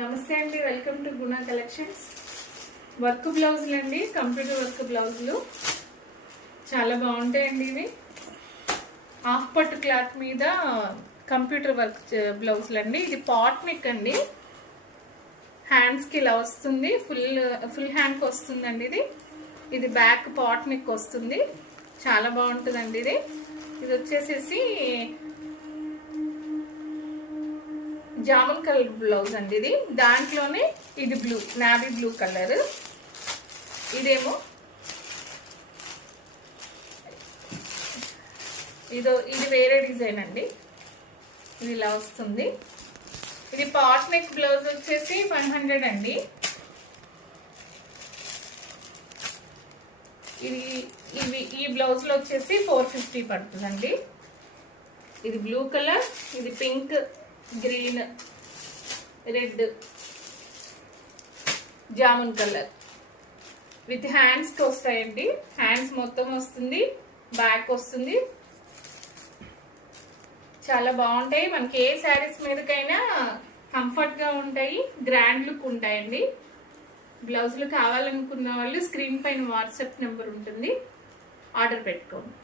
నమస్తే అండి, welcome to Guna collections. Work బ్లౌజులు అండి, కంప్యూటర్ వర్క్ బ్లౌజులు చాలా బాగుంటాయండి. ఇవి హాఫ్ పట్టు క్లాత్ మీద కంప్యూటర్ వర్క్ బ్లౌజులు అండి. ఇది పాట్ నెక్ అండి, హ్యాండ్స్కి ఇలా వస్తుంది, ఫుల్ హ్యాండ్కి వస్తుందండి. ఇది బ్యాక్ పాట్ నెక్ వస్తుంది, చాలా బాగుంటుందండి. ఇది వచ్చేసేసి జామున్ కలర్ బ్లౌజ్ అండి. ఇది దాంట్లోనే ఇది బ్లూ, నావీ బ్లూ కలర్. ఇదేమో ఇది వేరే డిజైన్ అండి, ఇది ఇలా వస్తుంది. ఇది పాట్ నెక్ బ్లౌజ్ వచ్చేసి 500 అండి. ఈ బ్లౌజ్లో వచ్చేసి 450 పడుతుందండి. ఇది బ్లూ కలర్, ఇది pink, green, red, jamun colour with హ్యాండ్స్కి వస్తాయండి. హ్యాండ్స్ మొత్తం వస్తుంది, బ్యాక్ వస్తుంది, చాలా బాగుంటాయి. మనకి ఏ శారీస్ మీదకైనా కంఫర్ట్గా ఉంటాయి, గ్రాండ్ లుక్ ఉంటాయండి. బ్లౌజులు కావాలనుకున్న వాళ్ళు స్క్రీన్ పైన వాట్సాప్ నెంబర్ ఉంటుంది, ఆర్డర్ పెట్టుకోండి.